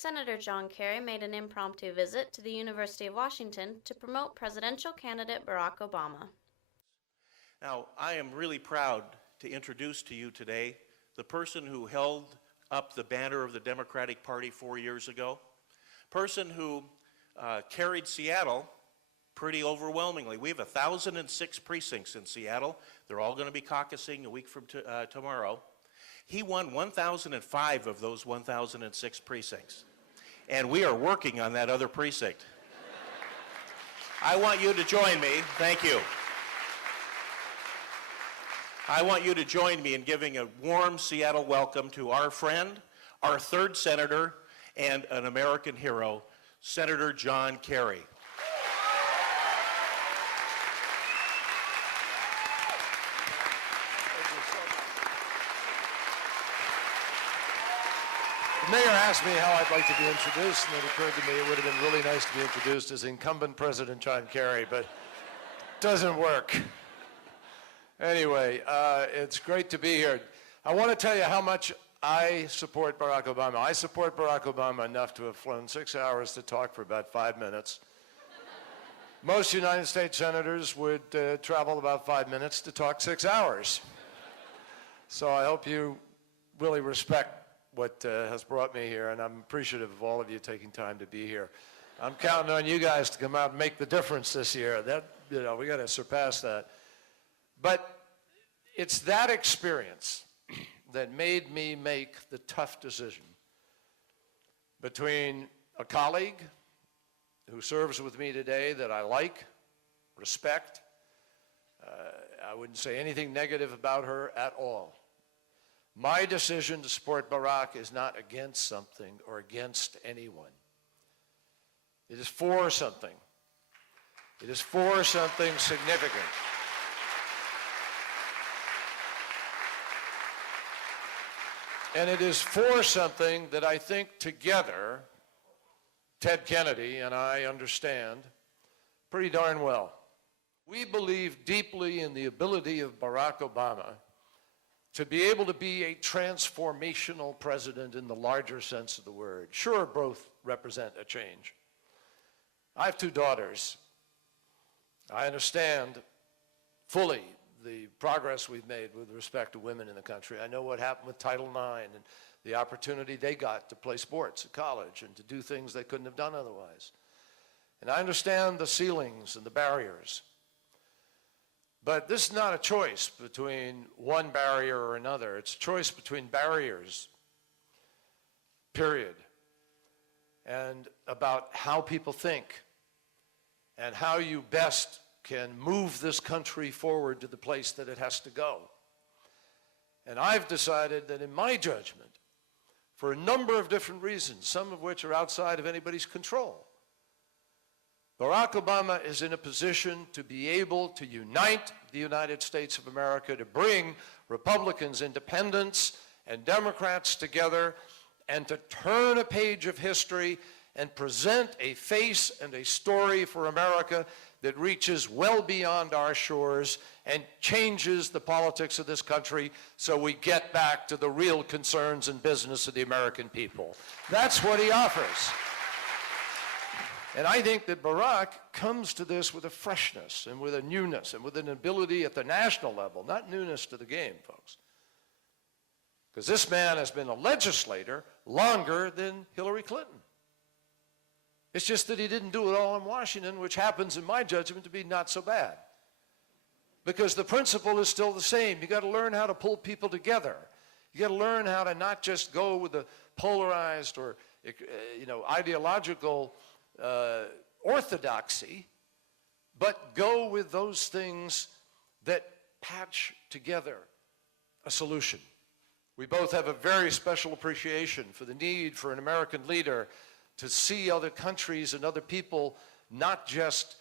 Senator John Kerry made an impromptu visit to the University of Washington to promote presidential candidate Barack Obama. Now, I am really proud to introduce to you today the person who held up the banner of the Democratic Party 4 years ago, person who carried Seattle pretty overwhelmingly. We have 1,006 precincts in Seattle. They're all going to be caucusing a week from tomorrow. He won 1,005 of those 1,006 precincts. And we are working on that other precinct. I want you to join me. Thank you. I want you to join me in giving a warm Seattle welcome to our friend, our third senator, and an American hero, Senator John Kerry. The mayor asked me how I'd like to be introduced, and it occurred to me it would have been really nice to be introduced as incumbent President John Kerry, but it doesn't work. Anyway, it's great to be here. I want to tell you how much I support Barack Obama. I support Barack Obama enough to have flown 6 hours to talk for about 5 minutes. Most United States senators would travel about 5 minutes to talk 6 hours. So I hope you really respect what has brought me here, and I'm appreciative of all of you taking time to be here. I'm counting on you guys to come out and make the difference this year. We got to surpass that. But it's that experience that made me make the tough decision between a colleague who serves with me today that I like, respect. I wouldn't say anything negative about her at all. My decision to support Barack is not against something or against anyone. It is for something. It is for something significant. And it is for something that I think together, Ted Kennedy and I understand pretty darn well. We believe deeply in the ability of Barack Obama to be able to be a transformational president in the larger sense of the word. Sure, both represent a change. I have 2 daughters. I understand fully the progress we've made with respect to women in the country. I know what happened with Title IX and the opportunity they got to play sports at college and to do things they couldn't have done otherwise. And I understand the ceilings and the barriers. But this is not a choice between one barrier or another. It's a choice between barriers, period, and about how people think and how you best can move this country forward to the place that it has to go. And I've decided that in my judgment, for a number of different reasons, some of which are outside of anybody's control, Barack Obama is in a position to be able to unite the United States of America, to bring Republicans, independents, and Democrats together, and to turn a page of history and present a face and a story for America that reaches well beyond our shores and changes the politics of this country so we get back to the real concerns and business of the American people. That's what he offers. And I think that Barack comes to this with a freshness and with a newness and with an ability at the national level, not newness to the game, folks. Because this man has been a legislator longer than Hillary Clinton. It's just that he didn't do it all in Washington, which happens, in my judgment, to be not so bad. Because the principle is still the same. You got to learn how to pull people together. You got to learn how to not just go with the polarized or ideological orthodoxy, but go with those things that patch together a solution. We both have a very special appreciation for the need for an American leader to see other countries and other people not just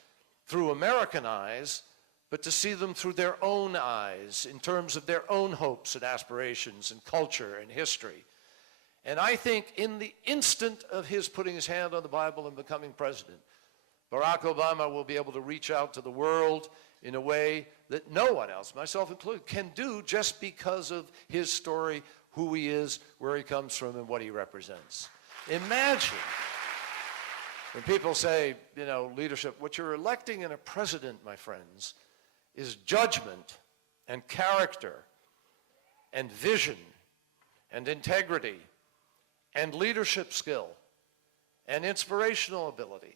through American eyes, but to see them through their own eyes in terms of their own hopes and aspirations and culture and history. And I think in the instant of his putting his hand on the Bible and becoming president, Barack Obama will be able to reach out to the world in a way that no one else, myself included, can do just because of his story, who he is, where he comes from, and what he represents. Imagine when people say, leadership, what you're electing in a president, my friends, is judgment and character and vision and integrity and leadership skill and inspirational ability.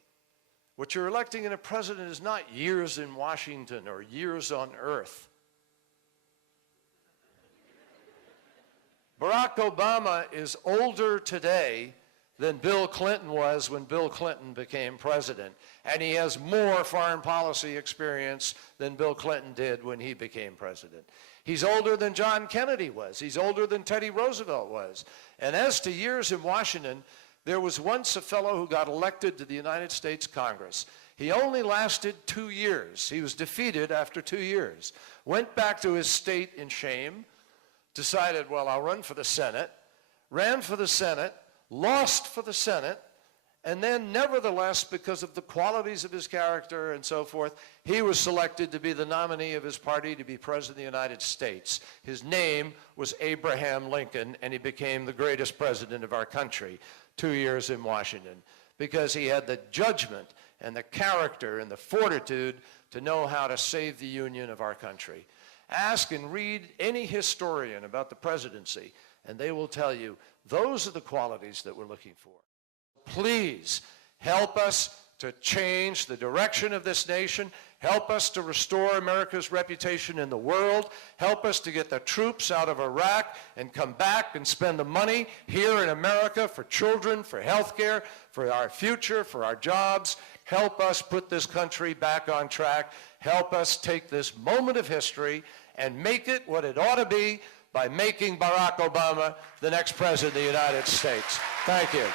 What you're electing in a president is not years in Washington or years on earth. Barack Obama is older today than Bill Clinton was when Bill Clinton became president. And he has more foreign policy experience than Bill Clinton did when he became president. He's older than John Kennedy was. He's older than Teddy Roosevelt was. And as to years in Washington, there was once a fellow who got elected to the United States Congress. He only lasted 2 years. He was defeated after 2 years. Went back to his state in shame, decided, well, I'll run for the Senate, ran for the Senate, lost for the Senate, and then nevertheless, because of the qualities of his character and so forth, he was selected to be the nominee of his party to be president of the United States. His name was Abraham Lincoln, and he became the greatest president of our country 2 years in Washington, because he had the judgment and the character and the fortitude to know how to save the union of our country. Ask and read any historian about the presidency, and they will tell you those are the qualities that we're looking for. Please help us to change the direction of this nation. Help us to restore America's reputation in the world. Help us to get the troops out of Iraq and come back and spend the money here in America for children, for health care, for our future, for our jobs. Help us put this country back on track. Help us take this moment of history and make it what it ought to be by making Barack Obama the next president of the United States. Thank you.